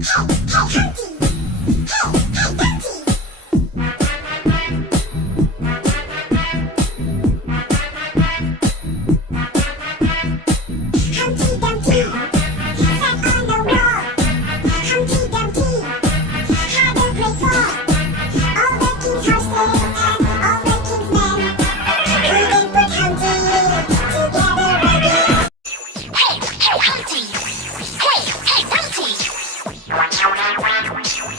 Humpty Dumpty sat on the wall. Humpty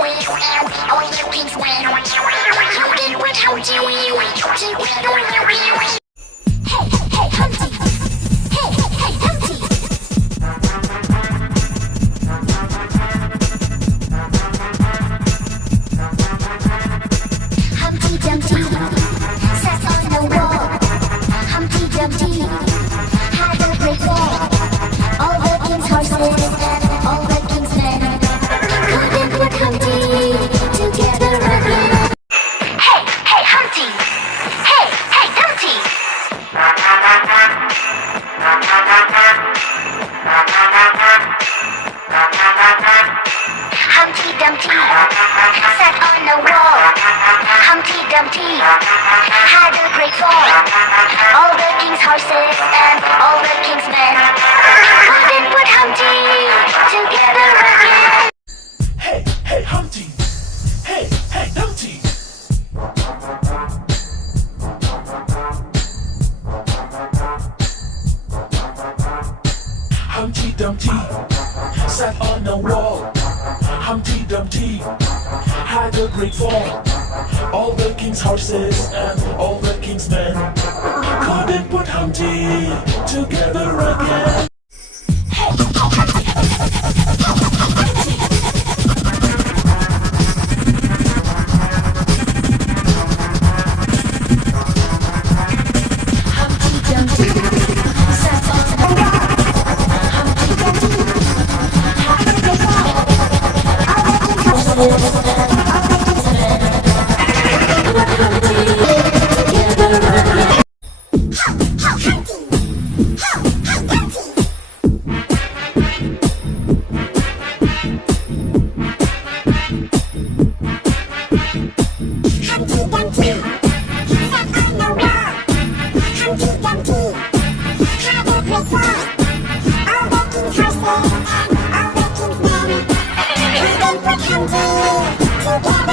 Dumpty had a great fall. All the king's horses and all the king's men couldn't put Humpty together again. Hey, hey, Humpty! Hey, hey, Dumpty! Humpty Dumpty sat on the wall. Humpty Dumpty had a great fall. All the king's horses and all the king's men couldn't put Humpty together again. Hey, hey, Humpty! Hey, hey, Dumpty! Humpty Dumpty sat on the wall. Humpty Dumpty had a great fall. All the king's horses and all the king's men couldn't put Humpty together again. Hey, hey, Humpty! Hey, hey, Dumpty! Humpty Dumpty sat on the wall. Humpty Dumpty had a great fall. All the king's horses and all the king's men couldn't put Humpty together again. Together.